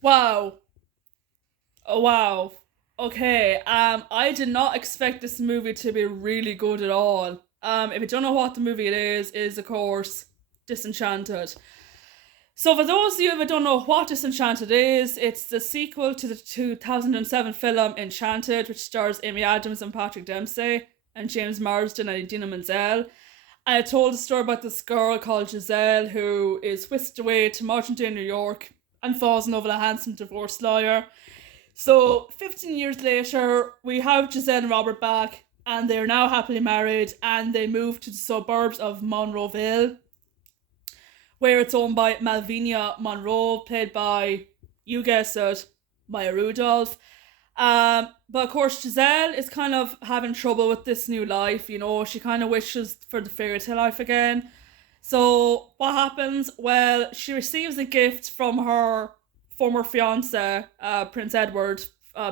Wow. Oh, wow. Okay. I did not expect this movie to be really good at all. If you don't know what the movie it is of course Disenchanted. So for those of you who don't know what Disenchanted is, it's the sequel to the 2007 film Enchanted, which stars Amy Adams and Patrick Dempsey and James Marsden and Idina Menzel. And it told a story about this girl called Giselle who is whisked away to modern day New York and falls in love with a handsome divorce lawyer. So 15 years later, we have Giselle and Robert back, and they're now happily married, and they move to the suburbs of Monroeville, where it's owned by Malvina Monroe, played by, you guessed it, Maya Rudolph. But of course, Giselle is kind of having trouble with this new life. She kind of wishes for the fairy tale life again. So what happens? Well, she receives a gift from her former fiance, Prince Edward,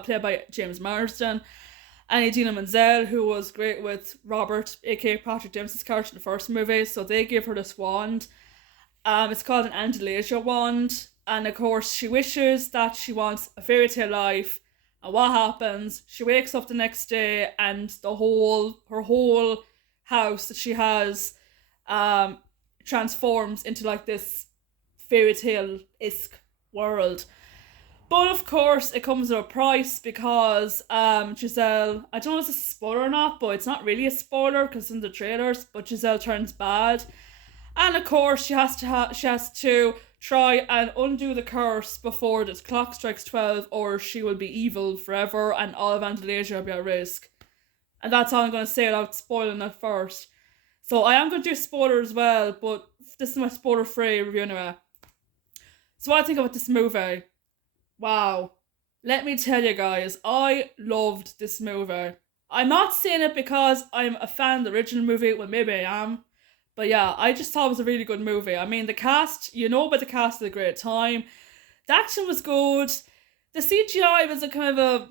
played by James Marsden, and Idina Menzel, who was great with Robert, aka Patrick Dempsey's character in the first movie. So they give her this wand. It's called an Andalasia wand, and of course, she wishes that she wants a fairy tale life. And what happens? She wakes up the next day, and her whole house that she has, transforms into like this fairy tale esque world. But of course, it comes at a price because Giselle, I don't know if it's a spoiler or not, but it's not really a spoiler because it's in the trailers. But Giselle turns bad, and of course, she has to try and undo the curse before the clock strikes 12, or she will be evil forever, and all of Andalasia will be at risk. And that's all I'm going to say without spoiling it first. So I am going to do spoilers as well, but this is my spoiler-free review anyway. So what I think about this movie? Wow. Let me tell you guys, I loved this movie. I'm not saying it because I'm a fan of the original movie, well maybe I am. But yeah, I just thought it was a really good movie. I mean, the cast, you know about the cast at a great time. The action was good. The CGI was a kind of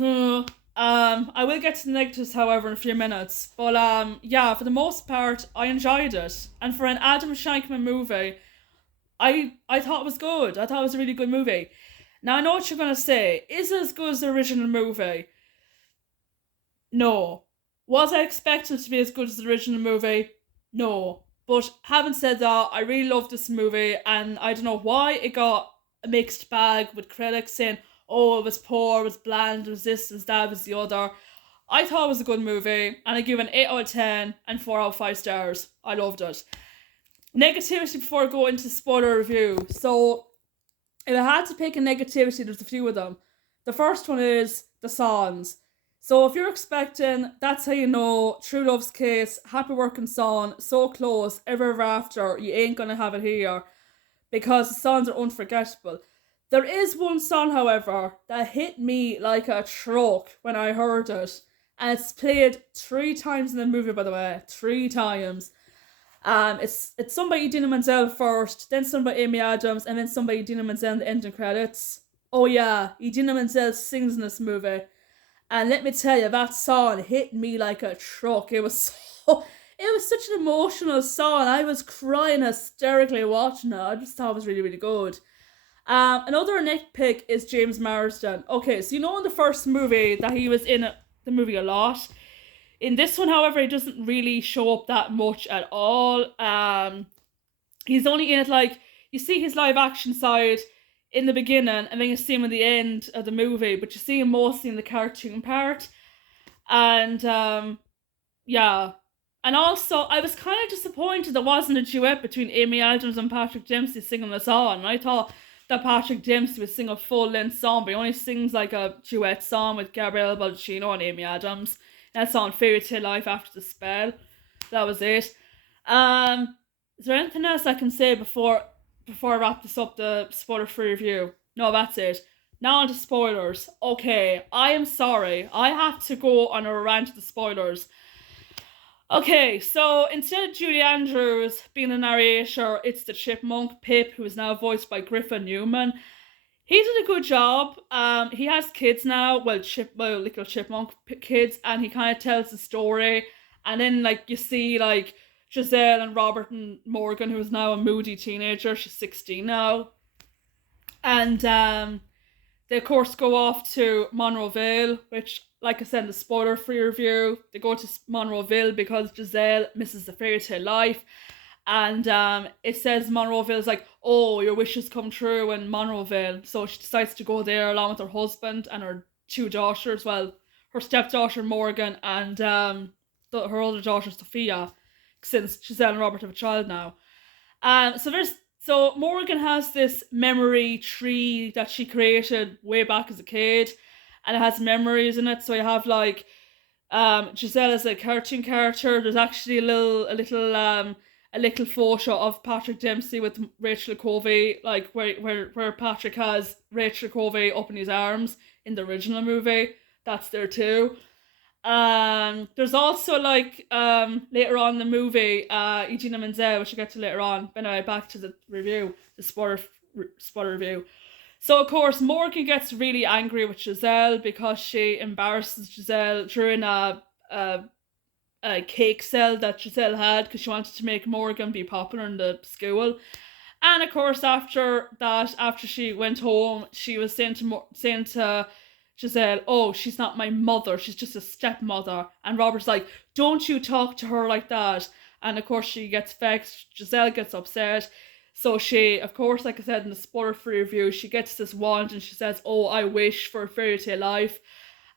a... I will get to the negatives, however, in a few minutes. But yeah, for the most part, I enjoyed it. And for an Adam Shankman movie, I thought it was good. I thought it was a really good movie. Now, I know what you're going to say. Is it as good as the original movie? No. Was I expecting it to be as good as the original movie? No. But having said that, I really loved this movie, and I don't know why it got a mixed bag with critics saying, oh, it was poor, it was bland, it was this, it was that, it was the other. I thought it was a good movie, and I give it an 8 out of 10 and 4 out of 5 stars. I loved it. Negativity before I go into spoiler review. So, if I had to pick a negativity, there's a few of them. The first one is the songs. So if you're expecting That's How You Know, True Love's Kiss, Happy Working Song, So Close, Ever After, you ain't gonna have it here because the songs are unforgettable. There is one song, however, that hit me like a truck when I heard it, and it's played 3 times in the movie, by the way, 3 times. It's somebody Idina Menzel first, then somebody Amy Adams, and then somebody Idina Menzel in the ending credits. Oh yeah, Idina Menzel sings in this movie. And let me tell you, that song hit me like a truck. It was such an emotional song. I was crying hysterically watching it. I just thought it was really, really good. Another nitpick is James Marsden. Okay, so you know in the first movie that he was in the movie a lot. In this one, however, he doesn't really show up that much at all. He's only in it like you see his live action side in the beginning, and then you see him at the end of the movie, but you see him mostly in the cartoon part. And yeah. And also, I was kind of disappointed there wasn't a duet between Amy Adams and Patrick Dempsey singing the song. I thought that Patrick Dempsey would sing a full length song, but he only sings like a duet song with Gabrielle Baldacchino and Amy Adams. That song, Fairy Tale Life After the Spell. That was it. Is there anything else I can say before I wrap this up, the spoiler-free review? No, that's it. Now on to spoilers. Okay, I am sorry. I have to go on a rant of the spoilers. Okay, so instead of Julie Andrews being the narrator, it's the chipmunk, Pip, who is now voiced by Griffin Newman. He did a good job. He has kids now, little chipmunk kids, and he kind of tells the story. And then, like, you see, like, Giselle and Robert and Morgan, who is now a moody teenager. She's 16 now. And they of course go off to Monroeville, which, like I said in the spoiler-free review, they go to Monroeville because Giselle misses the fairy tale life. And it says Monroeville is like, oh, your wishes come true in Monroeville. So she decides to go there along with her husband and her two daughters. Well, her stepdaughter Morgan and her older daughter Sophia, since Giselle and Robert have a child now. So Morgan has this memory tree that she created way back as a kid, and it has memories in it. So you have like Giselle as a cartoon character. There's actually a little photo of Patrick Dempsey with Rachel Covey, like where Patrick has Rachel Covey up in his arms in the original movie. That's there too. There's also like later on in the movie, Idina Menzel, which I'll get to later on. But anyway, back to the review, the spoiler review. So of course Morgan gets really angry with Giselle because she embarrasses Giselle during a cake sale that Giselle had because she wanted to make Morgan be popular in the school. And of course after she went home, she was saying to Giselle, oh, she's not my mother, she's just a stepmother. And Robert's like, don't you talk to her like that. And of course she gets vexed, Giselle gets upset. So she, of course, like I said in the spoiler-free review, she gets this wand and she says, oh, I wish for a fairy tale life.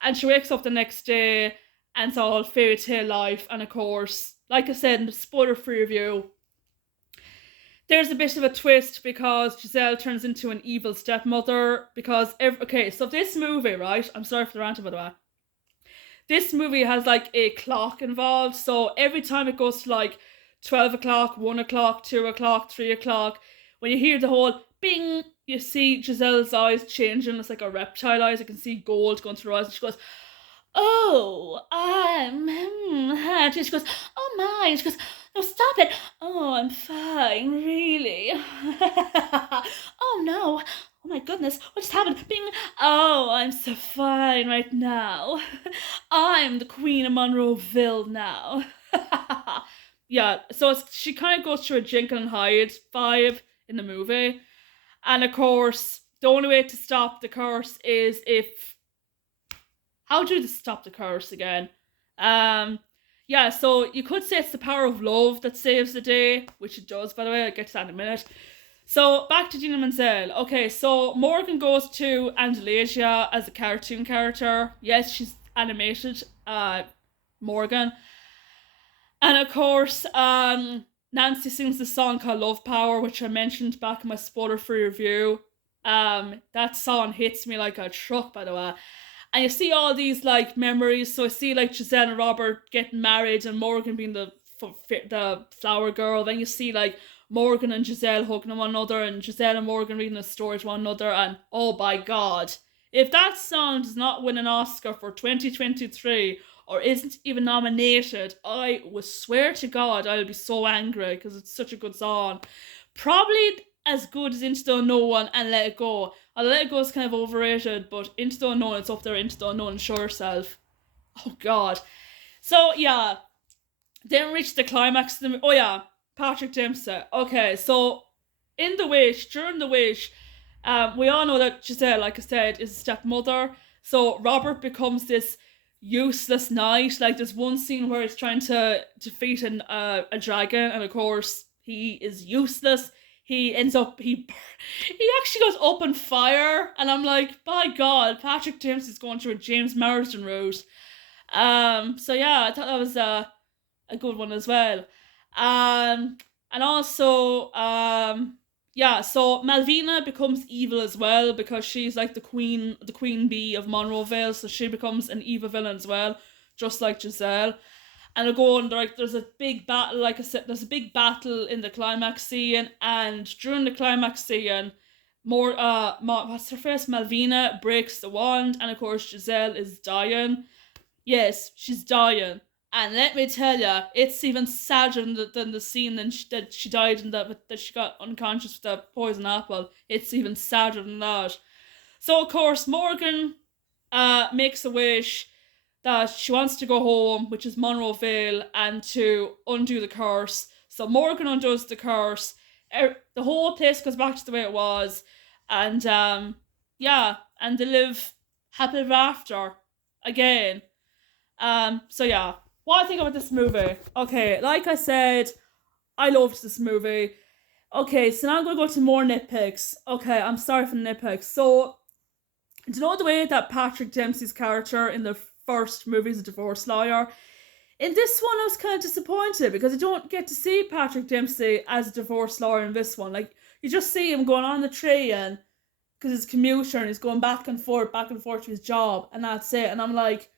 And she wakes up the next day and it's all fairy tale life. And of course, like I said in the spoiler-free review, there's a bit of a twist because Giselle turns into an evil stepmother because so this movie, right? I'm sorry for the rant, by the way. This movie has like a clock involved, so every time it goes to like 12 o'clock, 1 o'clock, 2 o'clock, 3 o'clock, when you hear the whole bing, you see Giselle's eyes changing. It's like a reptile eyes. You can see gold going through her eyes, and she goes, oh, and she goes, oh my, and she goes, no, stop it. Oh, I'm fine, really. Oh no. Oh my goodness, what just happened? Bing. Oh, I'm so fine right now. I'm the Queen of Monroeville now. Yeah, so she kind of goes through a Jekyll and Hyde vibe in the movie. And of course, the only way to stop the curse is if... How do you stop the curse again? Yeah, so you could say it's the power of love that saves the day, which it does, by the way. I'll get to that in a minute. So, back to Idina Menzel. Okay, so Morgan goes to Andalasia as a cartoon character. Yes, she's animated, Morgan. And of course, Nancy sings the song called Love Power, which I mentioned back in my spoiler-free review. That song hits me like a truck, by the way. And you see all these like memories. So I see like Giselle and Robert getting married and Morgan being the flower girl. Then you see like Morgan and Giselle hugging one another and Giselle and Morgan reading a story to one another. And oh my god, if that song does not win an Oscar for 2023 or isn't even nominated, I would swear to God I'll be so angry because it's such a good song. Probably as good as Into the Unknown and Let It Go. Let It Go is kind of overrated, but Into the Unknown, it's up there. Into the Unknown and Show Yourself. Oh god. So yeah, then reach the climax of the... Oh yeah, Patrick Dempsey. Okay, so during the wish, we all know that Giselle, like I said, is a stepmother. So Robert becomes this useless knight. Like there's one scene where he's trying to defeat a dragon, and of course he is useless. He actually goes up in fire, and I'm like, by God, Patrick Dempsey's going through a James Marsden route. So yeah, I thought that was a good one as well. And also, yeah, so Malvina becomes evil as well because she's like the queen bee of Monroeville, so she becomes an evil villain as well, just like Giselle. And they're going, there's a big battle, like I said, there's a big battle in the climax scene, and during the climax scene, what's her face? Malvina breaks the wand, and of course Giselle is dying. Yes, she's dying. And let me tell you, it's even sadder than the scene that she died and that she got unconscious with the poison apple. It's even sadder than that. So of course Morgan makes a wish that she wants to go home, which is Monroeville, and to undo the curse. So Morgan undoes the curse. The whole place goes back to the way it was. And yeah, and they live happily ever after again. So yeah, what I think about this movie? Okay, like I said, I loved this movie. Okay, so now I'm gonna go to more nitpicks. Okay, I'm sorry for the nitpicks. So, do you know the way that Patrick Dempsey's character in the first movie is a divorce lawyer? In this one, I was kind of disappointed because I don't get to see Patrick Dempsey as a divorce lawyer in this one. Like, you just see him going on the train because he's a commuter and he's going back and forth to his job, and that's it. And I'm like,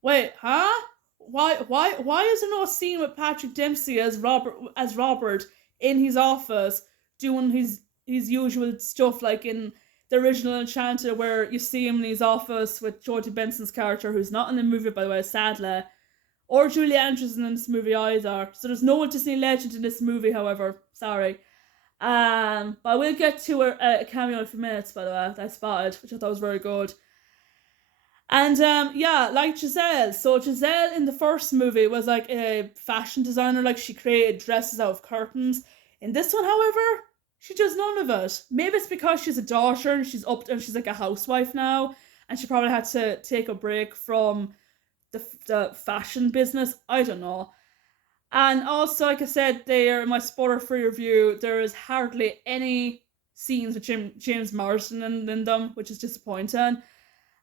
wait, huh? Why is there no scene with Patrick Dempsey as Robert in his office doing his usual stuff like in the original Enchanted, where you see him in his office with Jodie Benson's character, who's not in the movie by the way, sadly, or Julie Andrews in this movie either. So there's no Disney legend in this movie, however. Sorry. But I will get to a cameo in a few minutes, by the way, that I spotted, which I thought was very good. And yeah, like Giselle. So Giselle in the first movie was like a fashion designer, like she created dresses out of curtains. In this one, however, she does none of it. Maybe it's because she's a daughter and she's like a housewife now, and she probably had to take a break from the fashion business. I don't know. And also, like I said there in my spoiler-free review, there is hardly any scenes with James Marsden in them, which is disappointing.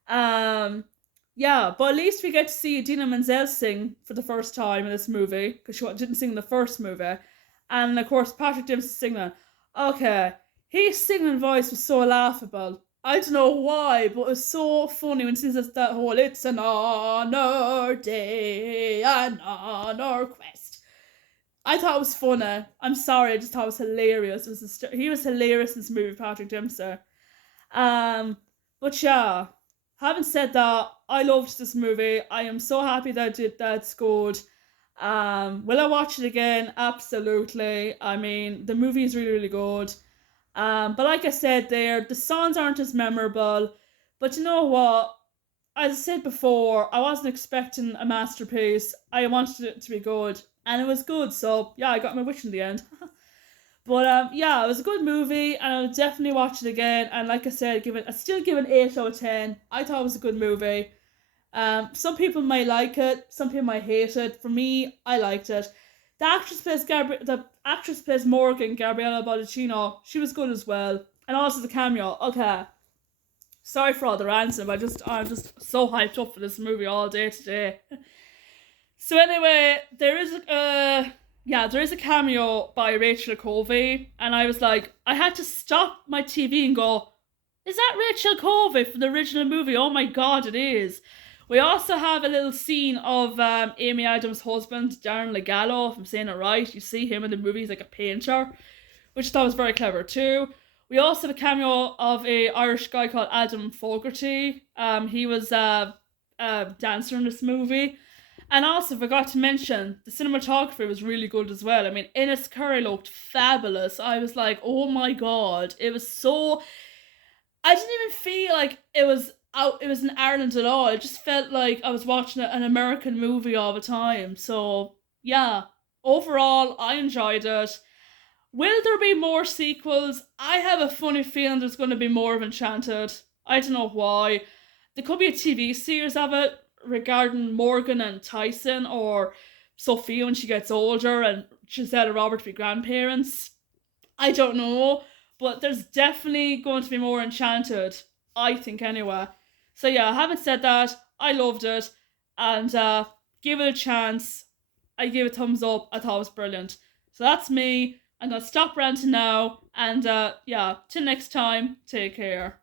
Um, yeah, but at least we get to see Idina Menzel sing for the first time in this movie, because she didn't sing in the first movie. And of course, Patrick Dempsey singing. Okay, his singing voice was so laughable. I don't know why, but it was so funny when he sings that whole "It's an honor day, an honor quest." I thought it was funny. I'm sorry, I just thought it was hilarious. He was hilarious in this movie, Patrick Dempsey. But yeah, having said that, I loved this movie. I am so happy that it's good. Will I watch it again? Absolutely. I mean, the movie is really, really good. But like I said there, the songs aren't as memorable. But you know what? As I said before, I wasn't expecting a masterpiece. I wanted it to be good. And it was good. So yeah, I got my wish in the end. But yeah, it was a good movie, and I'll definitely watch it again. And like I said, I still give it an 8 out of 10. I thought it was a good movie. Some people might like it, some people might hate it. For me, I liked it. The actress plays Morgan, Gabriella Baldacchino. She was good as well, and also the cameo. Okay, sorry for all the ransom. I'm just so hyped up for this movie all day today. So anyway, there is a cameo by Rachel Covey, and I was like, I had to stop my TV and go, is that Rachel Covey from the original movie? Oh my god, it is. We also have a little scene of Amy Adams' husband, Darren Legallo, if I'm saying it right. You see him in the movie, he's like a painter, which I thought was very clever too. We also have a cameo of a Irish guy called Adam Fogarty. He was a dancer in this movie. And also forgot to mention, the cinematography was really good as well. I mean, Ines Curry looked fabulous. I was like, oh my god. It was so... I didn't even feel like it was in Ireland at all. It just felt like I was watching an American movie all the time. So, yeah. Overall, I enjoyed it. Will there be more sequels? I have a funny feeling there's going to be more of Enchanted. I don't know why. There could be a TV series of it regarding Morgan and Tyson, or Sophie when she gets older and Giselle and Robert to be grandparents. I don't know, but there's definitely going to be more Enchanted, I think anyway. So yeah, having said that, I loved it, and give it a chance. I gave it a thumbs up. I thought it was brilliant. So that's me. I'm going to stop ranting now, and yeah, till next time, take care.